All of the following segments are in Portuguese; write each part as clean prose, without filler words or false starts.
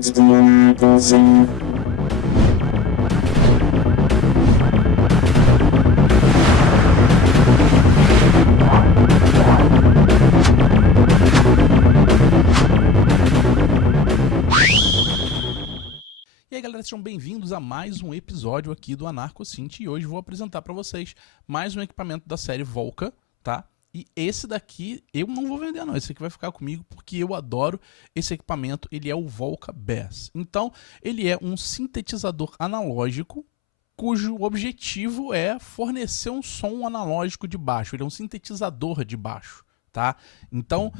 Episódios do Anarcozinho. E aí galera, sejam bem-vindos a mais um episódio aqui do AnarcoSynth e hoje vou apresentar para vocês mais um equipamento da série Volca, tá? E esse daqui eu não vou vender não, esse aqui vai ficar comigo porque eu adoro esse equipamento, ele é o Volca Bass. Então, ele é um sintetizador analógico cujo objetivo é fornecer um som analógico de baixo, ele é um sintetizador de baixo. Tá? Então,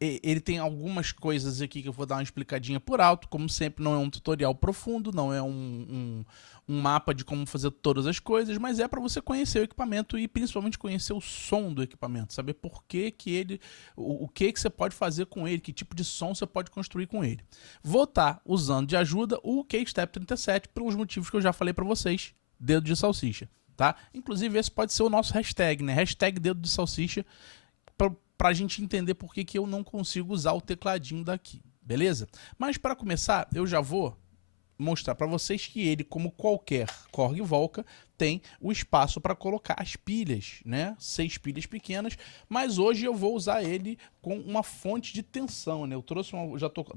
ele tem algumas coisas aqui que eu vou dar uma explicadinha por alto, como sempre não é um tutorial profundo, não é um mapa de como fazer todas as coisas, mas é para você conhecer o equipamento e principalmente conhecer o som do equipamento, saber por que ele, o que você pode fazer com ele, que tipo de som você pode construir com ele. Vou estar usando de ajuda o Keystep 37 pelos motivos que eu já falei para vocês, dedo de salsicha, tá? Inclusive esse pode ser o nosso hashtag, né? Hashtag dedo de salsicha, para a gente entender por que eu não consigo usar o tecladinho daqui, beleza? Mas para começar, eu já vou mostrar para vocês que ele, como qualquer Korg Volca, tem o espaço para colocar as pilhas, né? 6 pilhas pequenas, mas hoje eu vou usar ele com uma fonte de tensão, né? Eu trouxe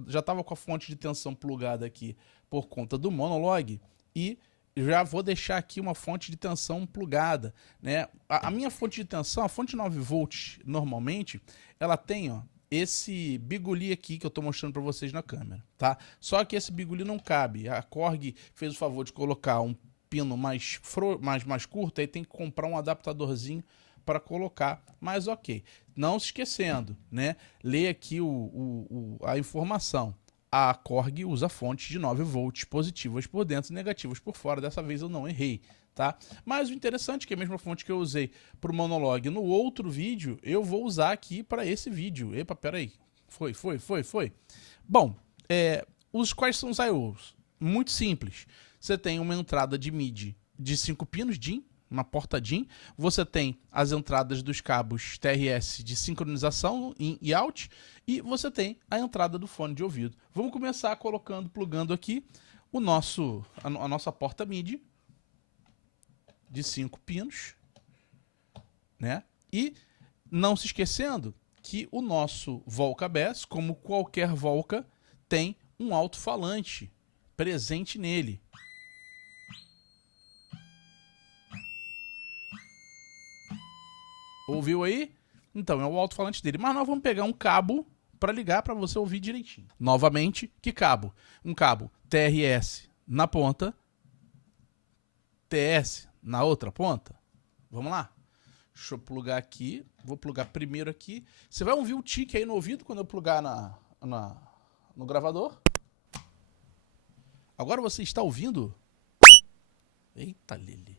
já estava com a fonte de tensão plugada aqui por conta do Monologue e já vou deixar aqui uma fonte de tensão plugada, né? A minha fonte de tensão, a fonte 9 volts, normalmente, ela tem, ó, esse biguli aqui que eu tô mostrando para vocês na câmera, tá? Só que esse biguli não cabe. A Korg fez o favor de colocar um pino mais curto, aí tem que comprar um adaptadorzinho para colocar, mas ok. Não se esquecendo, né? Lê aqui a informação. A Korg usa fontes de 9 volts positivas por dentro e negativas por fora. Dessa vez eu não errei, tá? Mas o interessante é que a mesma fonte que eu usei para o Monologue no outro vídeo, eu vou usar aqui para esse vídeo. Epa, peraí. Foi. Bom, quais são os I/Os? Muito simples. Você tem uma entrada de MIDI de 5 pinos, DIN, uma porta DIN. Você tem as entradas dos cabos TRS de sincronização, in e out. E você tem a entrada do fone de ouvido. Vamos começar plugando aqui a nossa porta MIDI de 5 pinos, né? E não se esquecendo que o nosso Volca Bass, como qualquer Volca, tem um alto-falante presente nele. Ouviu aí? Então, é o alto-falante dele. Mas nós vamos pegar um cabo para ligar para você ouvir direitinho. Novamente, que cabo? Um cabo TRS na ponta, TS na outra ponta. Vamos lá? Deixa eu plugar aqui. Vou plugar primeiro aqui. Você vai ouvir o tique aí no ouvido quando eu plugar no gravador. Agora você está ouvindo? Eita, Lili.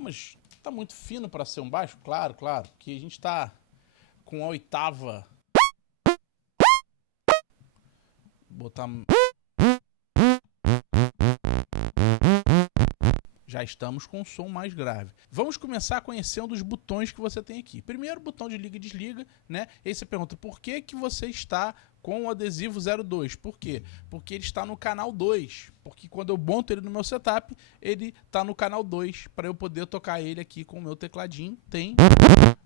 Mas tá muito fino para ser um baixo? Claro, porque a gente tá com a oitava. Botar. Já estamos com um som mais grave. Vamos começar conhecendo os botões que você tem aqui. Primeiro, botão de liga e desliga, né? E aí você pergunta, por que você está com o adesivo 02? Por quê? Porque ele está no canal 2. Porque quando eu monto ele no meu setup, ele está no canal 2. Para eu poder tocar ele aqui com o meu tecladinho, tem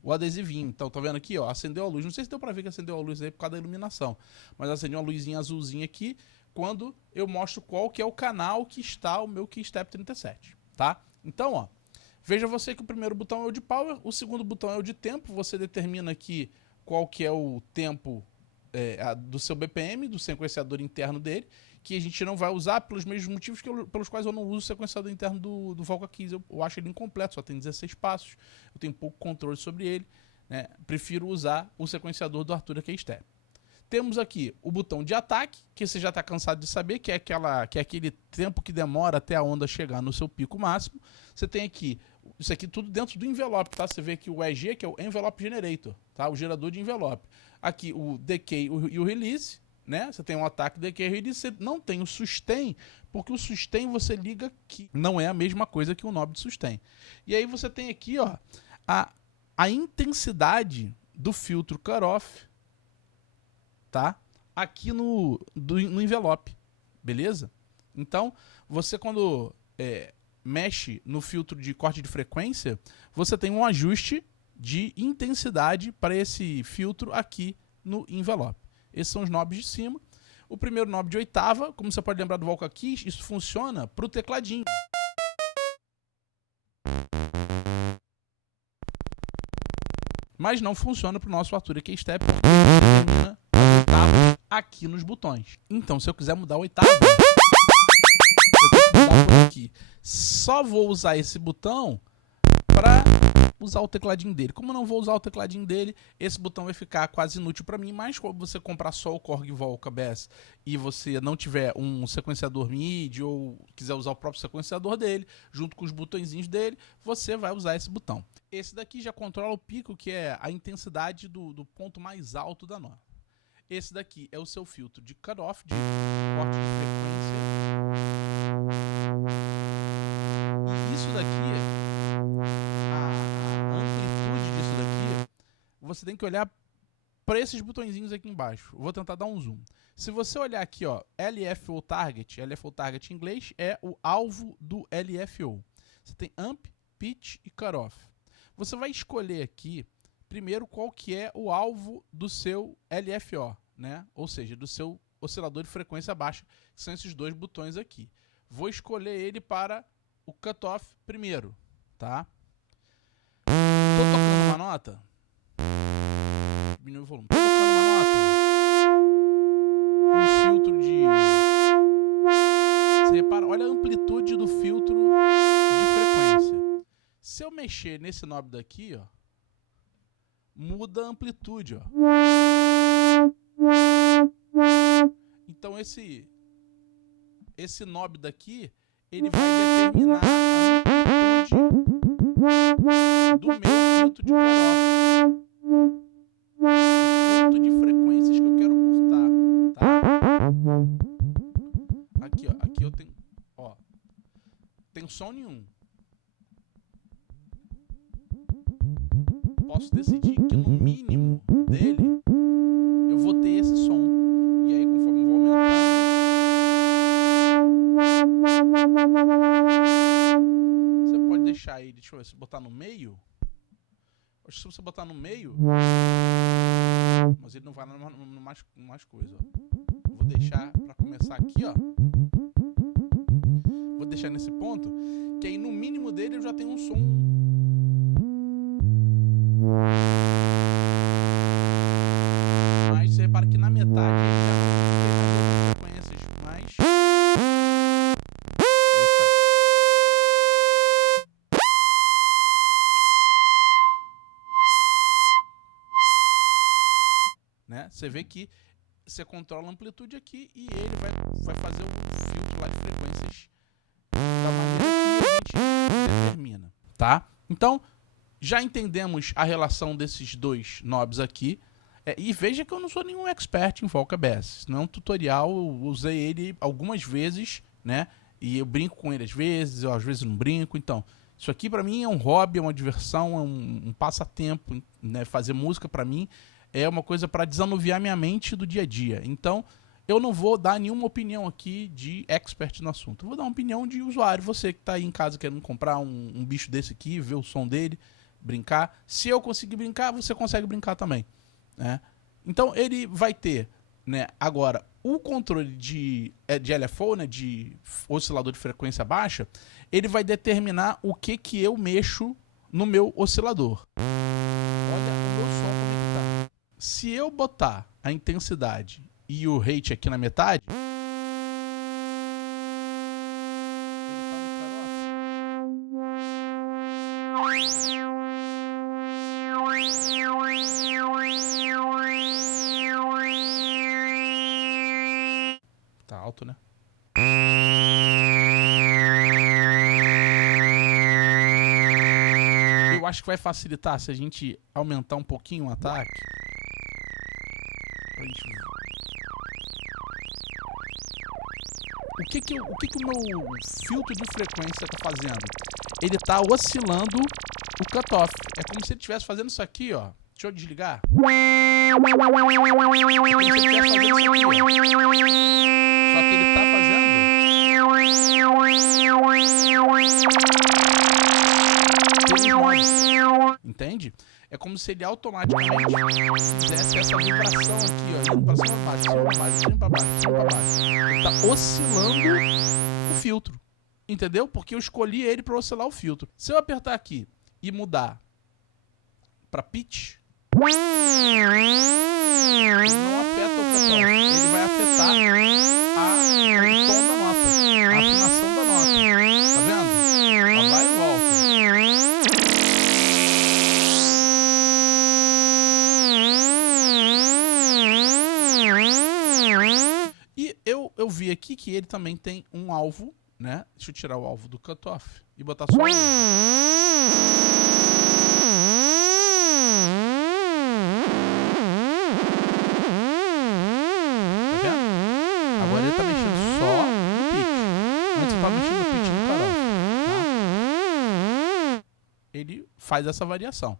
o adesivinho. Então, tá vendo aqui, ó? Acendeu a luz. Não sei se deu para ver que acendeu a luz aí por causa da iluminação. Mas acendeu uma luzinha azulzinha aqui quando eu mostro qual que é o canal que está o meu Keystep 37. Tá? Então, ó, veja você que o primeiro botão é o de power, o segundo botão é o de tempo, você determina aqui qual que é o tempo do seu BPM, do sequenciador interno dele, que a gente não vai usar pelos mesmos motivos pelos quais eu não uso o sequenciador interno do Volca 15, eu acho ele incompleto, só tem 16 passos, eu tenho pouco controle sobre ele, né? Prefiro usar o sequenciador do Arturia Keystep. Temos aqui o botão de ataque, que você já está cansado de saber, que é aquele tempo que demora até a onda chegar no seu pico máximo. Você tem aqui, isso aqui tudo dentro do envelope, tá? Você vê aqui o EG, que é o Envelope Generator, tá? O gerador de envelope. Aqui o decay e o release, né? Você tem um ataque, decay e release. Você não tem o sustain, porque o sustain você liga aqui. Não é a mesma coisa que o knob de sustain. E aí você tem aqui, ó, a intensidade do filtro cutoff, tá? aqui no envelope, beleza? Então, você quando mexe no filtro de corte de frequência, você tem um ajuste de intensidade para esse filtro aqui no envelope. Esses são os knobs de cima. O primeiro knob de oitava, como você pode lembrar do Volca Keys, isso funciona para o tecladinho. Mas não funciona para o nosso Arturia Keystep, porque ele termina as oitavas aqui nos botões. Então, se eu quiser mudar a oitava, eu tenho que mudar por aqui. Só vou usar esse botão para usar o tecladinho dele. Como eu não vou usar o tecladinho dele, esse botão vai ficar quase inútil para mim, mas quando você comprar só o Korg Volca Bass e você não tiver um sequenciador MIDI ou quiser usar o próprio sequenciador dele, junto com os botõezinhos dele, você vai usar esse botão. Esse daqui já controla o pico, que é a intensidade do ponto mais alto da nota. Esse daqui é o seu filtro de cutoff, de corte de frequência. E isso daqui, a amplitude disso daqui, você tem que olhar para esses botõezinhos aqui embaixo. Eu vou tentar dar um zoom. Se você olhar aqui, ó, LFO Target, LFO Target em inglês é o alvo do LFO. Você tem Amp, Pitch e Cutoff. Você vai escolher aqui, primeiro, qual que é o alvo do seu LFO, né? Ou seja, do seu oscilador de frequência baixa, que são esses dois botões aqui. Vou escolher ele para o Cutoff primeiro, tá? Tô tocando uma nota. Diminui o volume. Tô tocando uma nota. Um filtro de... Você repara, olha a amplitude do filtro de frequência. Se eu mexer nesse knob daqui, ó, muda a amplitude, ó. Então esse knob daqui, ele vai determinar a amplitude do meu filtro de cutoff. O quanto de frequências que eu quero cortar, tá? Aqui, ó, aqui eu tenho, ó, tem som nenhum. Posso decidir que no mínimo dele eu vou ter esse som. E aí, conforme eu vou aumentando, você pode deixar ele, deixa eu ver, se botar no meio. Acho que se você botar no meio, mas ele não vai no mais coisa, ó. Vou deixar para começar aqui, ó. Vou deixar nesse ponto, que aí no mínimo dele eu já tenho um som. Mas você repara que na metade ele já não tem mais outras frequências, mas... Né? Você vê que você controla a amplitude aqui e ele vai fazer o filtro lá de frequências da maneira que a gente determina, tá? Então, já entendemos a relação desses dois knobs aqui. E veja que eu não sou nenhum expert em Volca Bass. Não é um tutorial, eu usei ele algumas vezes, né? E eu brinco com ele às vezes, eu às vezes não brinco. Então, isso aqui pra mim é um hobby, é uma diversão, é um passatempo, né? Fazer música pra mim é uma coisa para desanuviar minha mente do dia a dia. Então, eu não vou dar nenhuma opinião aqui de expert no assunto. Eu vou dar uma opinião de usuário. Você que tá aí em casa querendo comprar um bicho desse aqui, ver o som dele, brincar. Se eu conseguir brincar, você consegue brincar também, né? Então ele vai ter, né, agora o controle de LFO, né, de oscilador de frequência baixa, ele vai determinar o que eu mexo no meu oscilador. Olha o meu som como é que tá. Se eu botar a intensidade e o rate aqui na metade, tá alto, né? Eu acho que vai facilitar se a gente aumentar um pouquinho o ataque. O que o meu filtro de frequência está fazendo? Ele está oscilando o cutoff. É como se ele estivesse fazendo isso aqui, ó. Deixa eu desligar. Ele quer fazer isso aqui, ó. Só que ele tá fazendo... Entende? É como se ele automaticamente fizesse essa vibração aqui, ó, indo pra cima pra baixo, cima pra baixo, cima pra baixo, cima pra baixo. Ele tá oscilando o filtro, entendeu? Porque eu escolhi ele pra oscilar o filtro. Se eu apertar aqui e mudar pra pitch, ele não afeta o cutoff, ele vai afetar o tom da nota, a afinação da nota. Tá vendo? Ela vai e volta. E eu vi aqui que ele também tem um alvo, né? Deixa eu tirar o alvo do cutoff e botar só o alvo. Tá vendo? Agora ele tá mexendo só no pitch. Antes ele tava mexendo no pitch do Carol. Tá? Ele faz essa variação.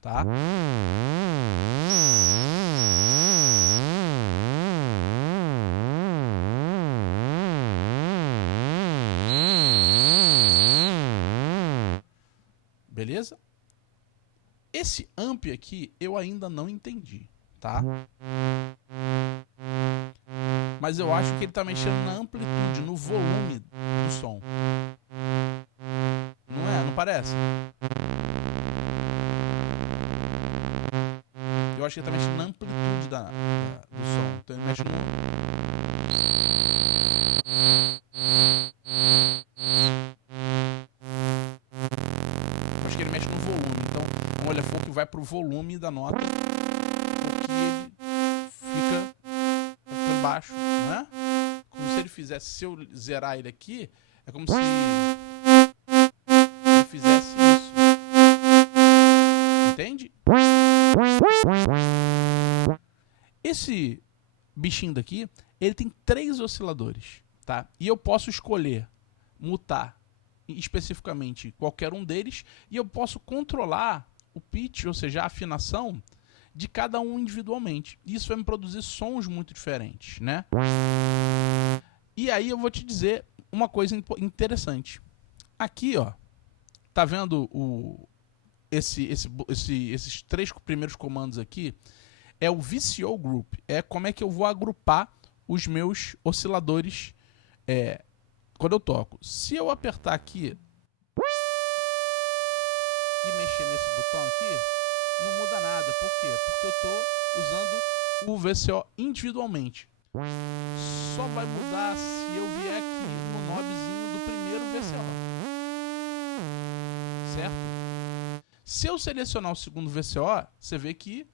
Tá? Beleza? Esse amp aqui eu ainda não entendi, tá? Mas eu acho que ele tá mexendo na amplitude, no volume do som. Não é? Não parece? Eu acho que ele tá mexendo na amplitude do som. Então ele mexe no... Eu acho que ele mexe no volume. Então, um olha-fogo vai pro volume da nota, porque ele fica pra baixo, não é? Como se ele fizesse, se eu zerar ele aqui, é como se ele fizesse isso. Entende? Esse bichinho daqui, ele tem 3 osciladores, tá? E eu posso escolher mutar especificamente qualquer um deles, e eu posso controlar o pitch, ou seja, a afinação de cada um individualmente. Isso vai me produzir sons muito diferentes, né? E aí eu vou te dizer uma coisa interessante. Aqui, ó, tá vendo esses 3 primeiros comandos aqui? É o VCO Group. É como é que eu vou agrupar os meus osciladores quando eu toco. Se eu apertar aqui e mexer nesse botão aqui, não muda nada. Por quê? Porque eu estou usando o VCO individualmente. Só vai mudar se eu vier aqui no knobzinho do primeiro VCO. Certo? Se eu selecionar o segundo VCO, você vê que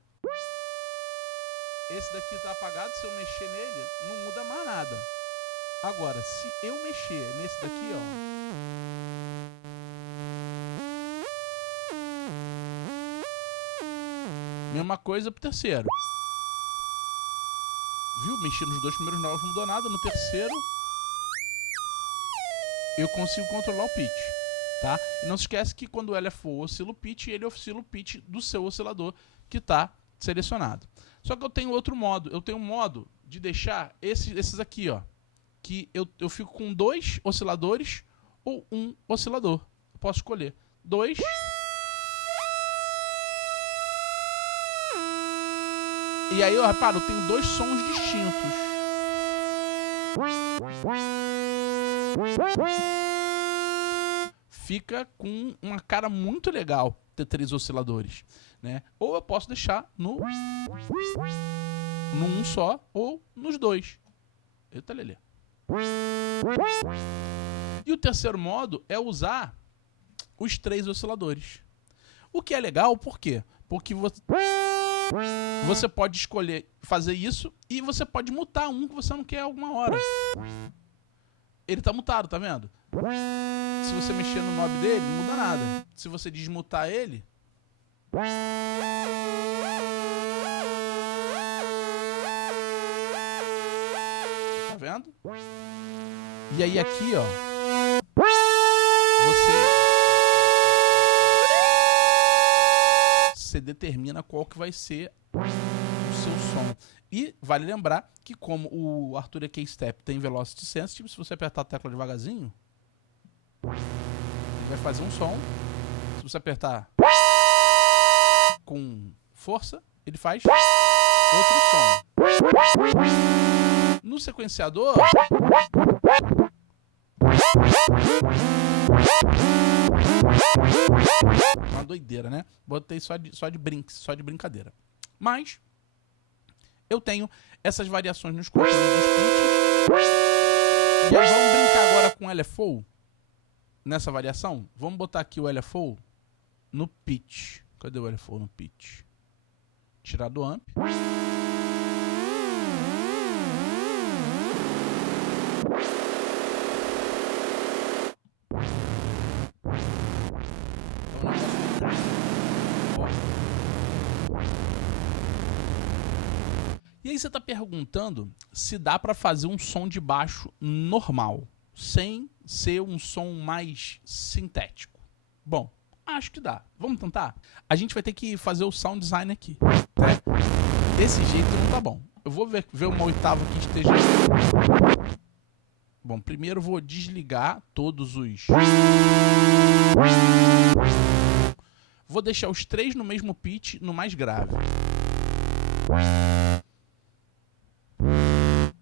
esse daqui está apagado. Se eu mexer nele, não muda mais nada. Agora, se eu mexer nesse daqui, ó, mesma coisa pro terceiro. Viu? Mexi nos 2 primeiros novos, não mudou nada. No terceiro, eu consigo controlar o pitch, tá? E não se esquece que quando o LFO oscila o pitch, ele oscila o pitch do seu oscilador que está selecionado. Só que eu tenho outro modo. Eu tenho um modo de deixar esses aqui, ó, que eu fico com 2 osciladores ou 1 oscilador. Eu posso escolher 2. E aí, ó, repara, eu tenho 2 sons distintos. Fica com uma cara muito legal ter 3 osciladores, né? Ou eu posso deixar no 1 só ou nos 2. Eita, lelê. E o terceiro modo é usar os 3 osciladores. O que é legal, por quê? Porque você pode escolher fazer isso e você pode mutar um que você não quer alguma hora. Ele tá mutado, tá vendo? Se você mexer no knob dele, não muda nada. Se você desmutar ele... Tá vendo? E aí aqui, ó, você você determina qual que vai ser o seu som. E vale lembrar que como o Arturia Keystep tem Velocity Sensitive, se você apertar a tecla devagarzinho, ele vai fazer um som. Se você apertar com força, ele faz outro som. No sequenciador, uma doideira, né? Botei só de brincadeira. Mas eu tenho essas variações nos controles dos pitches. E aí vamos brincar agora com o LFO nessa variação. Vamos botar aqui o LFO no pitch. Cadê o LFO no pitch? Tirar do amp. E aí você está perguntando se dá para fazer um som de baixo normal, sem ser um som mais sintético. Bom, acho que dá. Vamos tentar? A gente vai ter que fazer o sound design aqui. Tá? Desse jeito não tá bom. Eu vou ver uma oitava que esteja... Bom, primeiro eu vou desligar todos os... Vou deixar os três no mesmo pitch, no mais grave.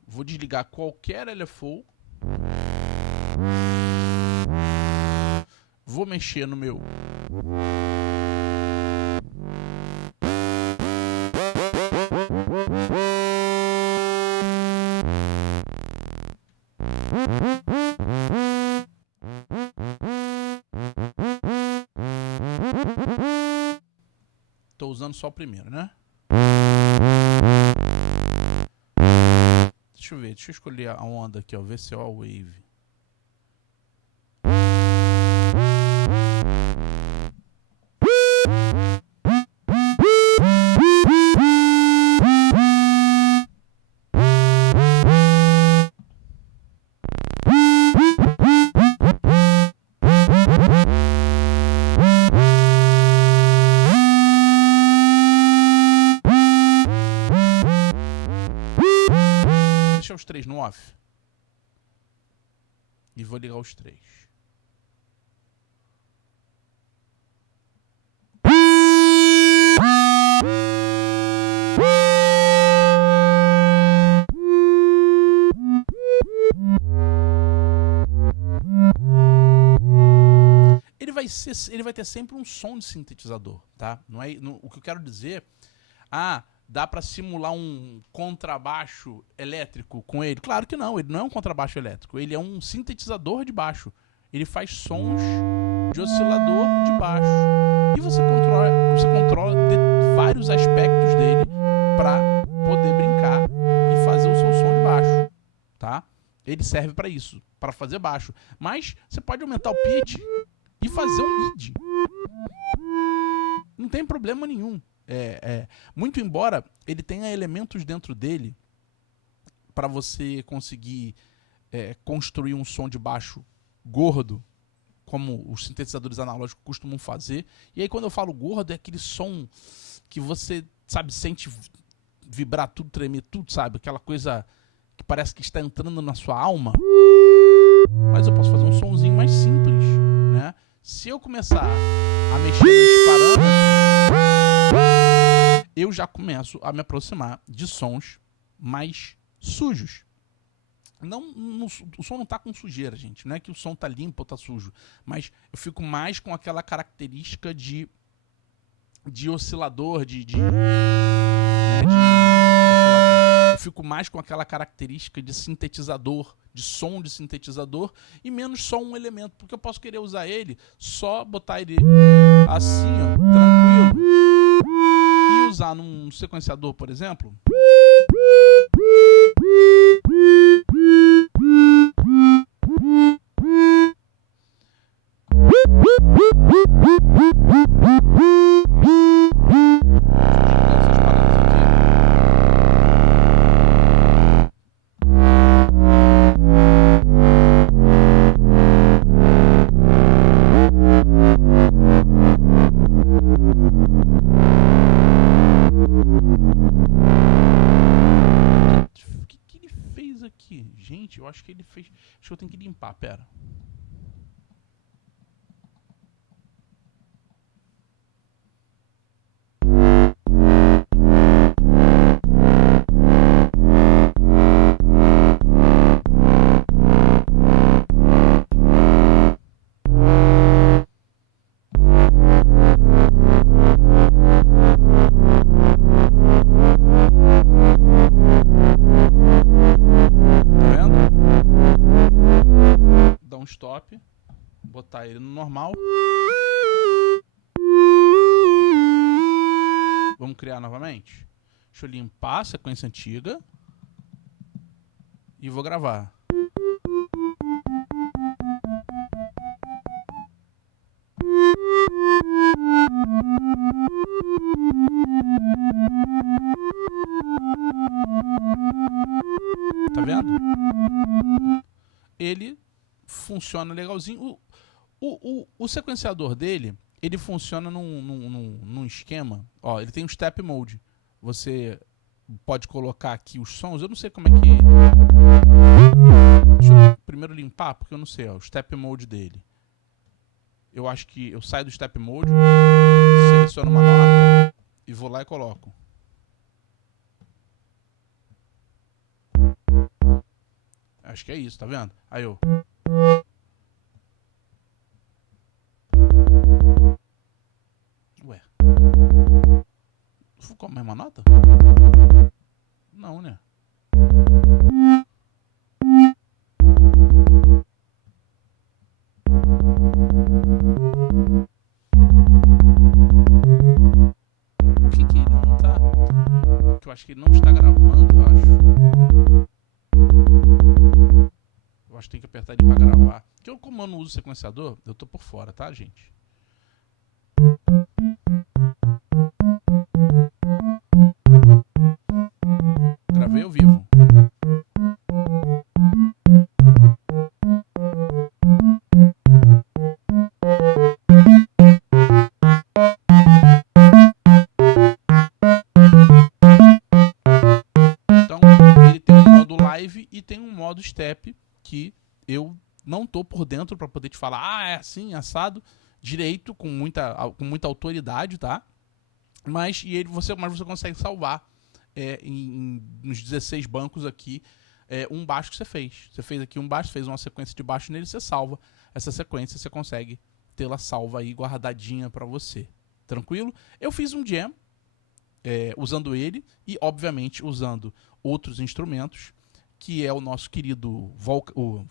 Vou desligar qualquer LFO. Vou mexer no meu... Tô usando só o primeiro, né? Deixa eu ver, deixa eu escolher a onda aqui, ó, VCO Wave. Os três no off. E vou ligar os três. Ele vai ter sempre um som de sintetizador, tá? Não é, o que eu quero dizer... dá para simular um contrabaixo elétrico com ele? Claro que não, ele não é um contrabaixo elétrico, ele é um sintetizador de baixo. Ele faz sons de oscilador de baixo. E você controla vários aspectos dele para poder brincar e fazer o seu som de baixo, tá? Ele serve para isso, para fazer baixo. Mas você pode aumentar o pitch e fazer um mid. Não tem problema nenhum. Muito embora ele tenha elementos dentro dele para você conseguir construir um som de baixo gordo, como os sintetizadores analógicos costumam fazer. E aí quando eu falo gordo, é aquele som que você, sabe, sente vibrar tudo, tremer tudo, sabe? Aquela coisa que parece que está entrando na sua alma. Mas eu posso fazer um somzinho mais simples, né? Se eu começar a mexer nos parâmetros, eu já começo a me aproximar de sons mais sujos. O som não tá com sujeira, gente. Não é que o som tá limpo ou tá sujo. Mas eu fico mais com aquela característica de oscilador, eu fico mais com aquela característica de sintetizador, de som de sintetizador, e menos só um elemento, porque eu posso querer usar ele, só botar ele assim, ó, tranquilo, e usar num sequenciador, por exemplo. coisa aqui. Gente, eu acho que ele fez... Acho que eu tenho que limpar, pera. Um stop, botar ele no normal. Vamos criar novamente. Deixa eu limpar a sequência antiga e vou gravar. Tá vendo? Ele funciona legalzinho. O sequenciador dele, ele funciona num esquema. Ó, ele tem um step mode. Você pode colocar aqui os sons. Eu não sei como é que... Deixa eu primeiro limpar, porque eu não sei, ó, o step mode dele. Eu acho que eu saio do step mode, seleciono uma nota e vou lá e coloco. Acho que é isso, tá vendo? Aí eu... Ué. Ficou a mesma nota? Não, né? Por que ele não tá? Porque eu acho que ele não está gravando, eu acho. Eu acho que tem que apertar ele pra gravar. Porque como eu não uso sequenciador, eu tô por fora, tá, gente? Gravei ao vivo. Então, ele tem um modo live e tem um modo step que eu não tô por dentro para poder te falar, ah, é assim, assado, direito, com muita autoridade, tá? Mas você consegue salvar nos 16 bancos aqui um baixo que você fez. Você fez aqui um baixo, fez uma sequência de baixo nele, você salva essa sequência, você consegue tê-la salva aí, guardadinha para você. Tranquilo? Eu fiz um jam usando ele e, obviamente, usando outros instrumentos, que é o nosso querido o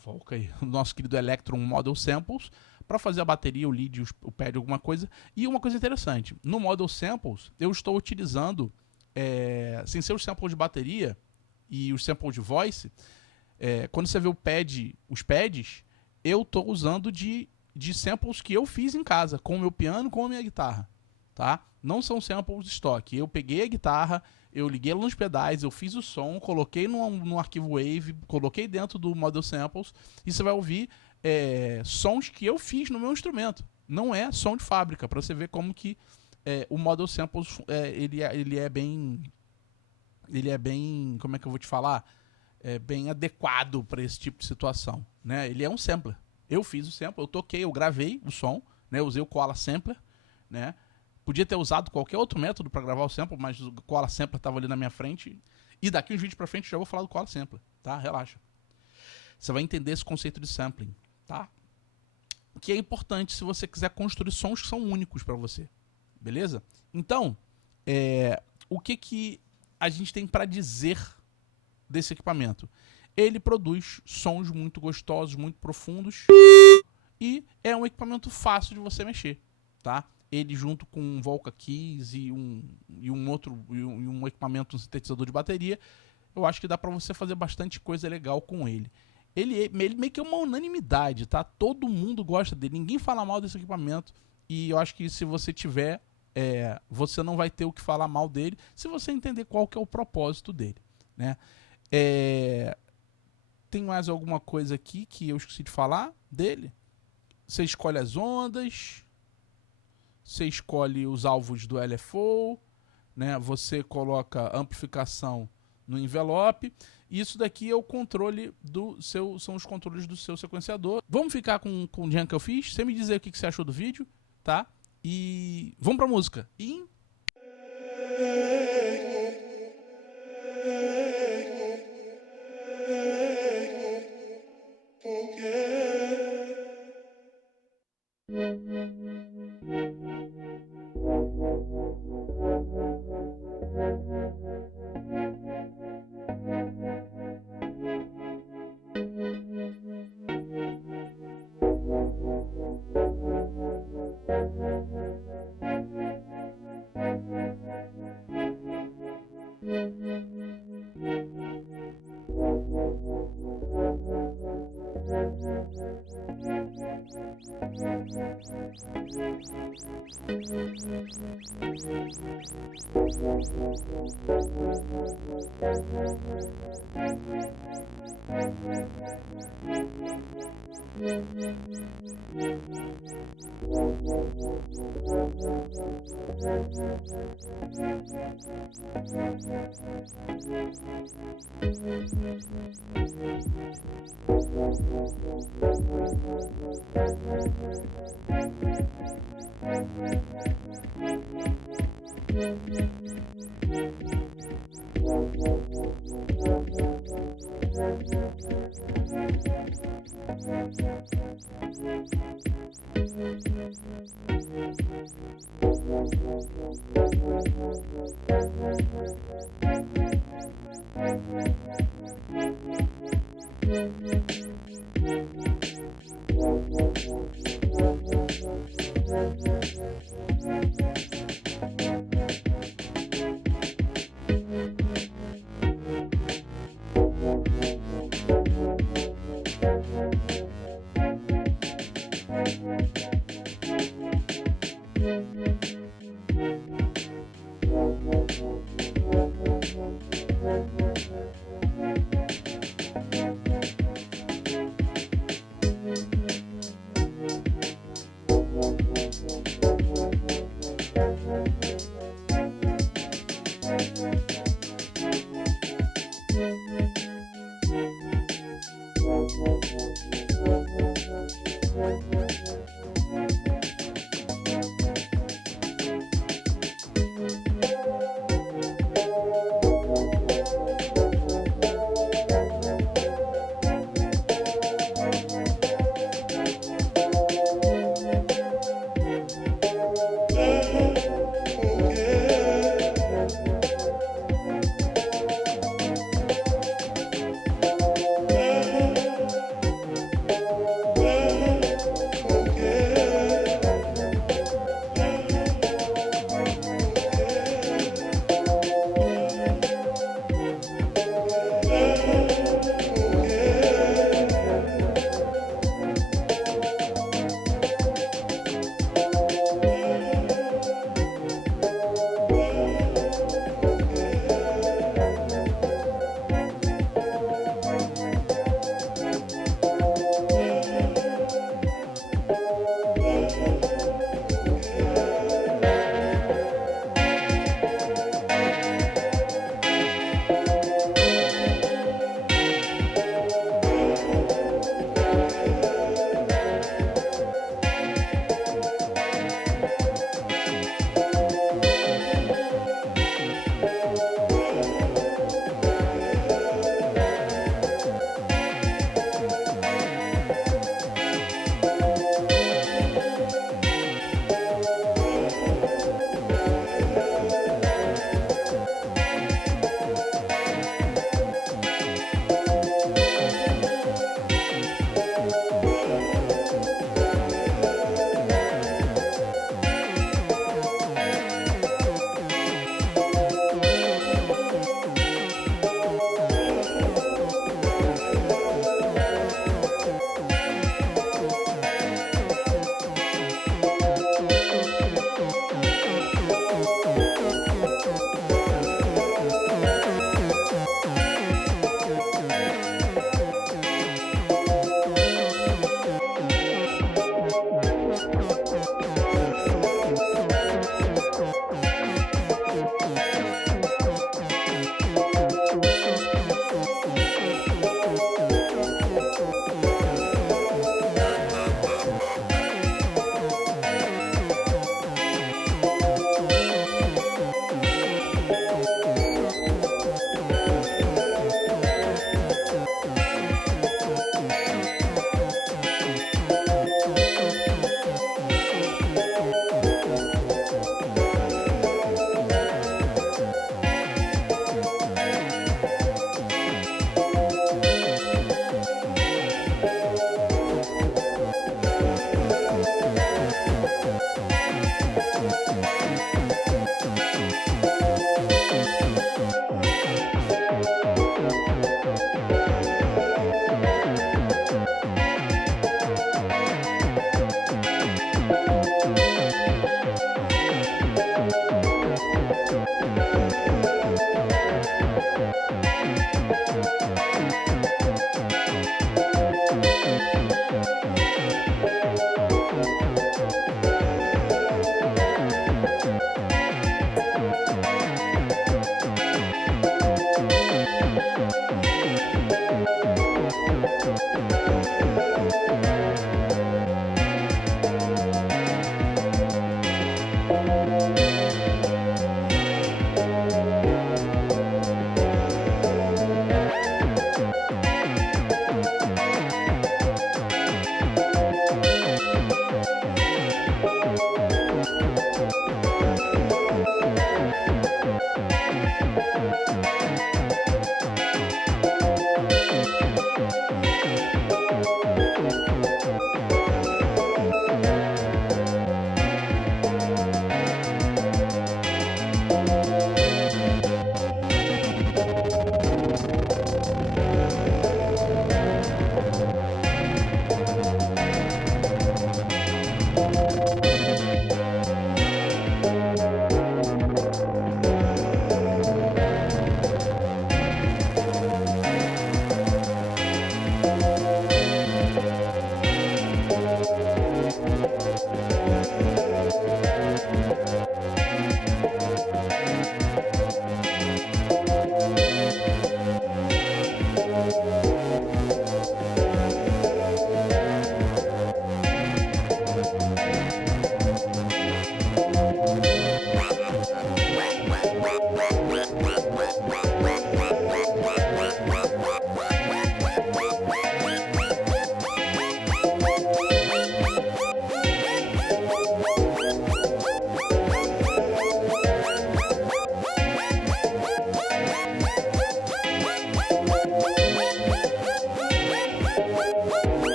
nosso querido Electron Model Samples, para fazer a bateria, o lead, o pad, alguma coisa. E uma coisa interessante, no Model Samples, eu estou utilizando, sem ser os samples de bateria e os samples de voice, quando você vê os pads, eu estou usando de samples que eu fiz em casa, com o meu piano, com a minha guitarra, tá? Não são samples de estoque. Eu peguei a guitarra, eu liguei ela nos pedais, eu fiz o som, coloquei no arquivo Wave, coloquei dentro do Model Samples, e você vai ouvir sons que eu fiz no meu instrumento. Não é som de fábrica, para você ver como que o Model Samples ele é bem, como é que eu vou te falar? Bem adequado para esse tipo de situação, né? Ele é um sampler. Eu fiz o sample, eu toquei, eu gravei o som, né? Eu usei o Koala Sampler, né? Podia ter usado qualquer outro método para gravar o sample, mas o Koala Sampler estava ali na minha frente. E daqui uns vídeos para frente eu já vou falar do Koala Sampler, tá? Relaxa. Você vai entender esse conceito de sampling, tá? Que é importante se você quiser construir sons que são únicos para você, beleza? Então, o que a gente tem para dizer desse equipamento? Ele produz sons muito gostosos, muito profundos, e é um equipamento fácil de você mexer, tá? Ele junto com um Volca Keys e um equipamento, um sintetizador de bateria, eu acho que dá para você fazer bastante coisa legal com ele. Ele meio que é uma unanimidade, tá? Todo mundo gosta dele, ninguém fala mal desse equipamento, e eu acho que se você tiver, você não vai ter o que falar mal dele, se você entender qual que é o propósito dele, né? Tem mais alguma coisa aqui que eu esqueci de falar dele? Você escolhe as ondas, você escolhe os alvos do LFO, né? Você coloca amplificação no envelope. E isso daqui é o controle são os controles do seu sequenciador. Vamos ficar com o jam que eu fiz, você me dizer o que você achou do vídeo, tá? E vamos pra música.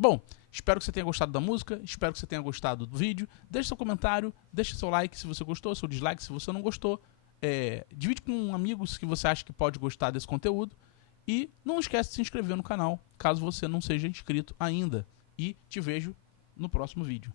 Bom, espero que você tenha gostado da música, espero que você tenha gostado do vídeo. Deixe seu comentário, deixe seu like se você gostou, seu dislike se você não gostou. Divide com amigos que você acha que pode gostar desse conteúdo. E não esquece de se inscrever no canal, caso você não seja inscrito ainda. E te vejo no próximo vídeo.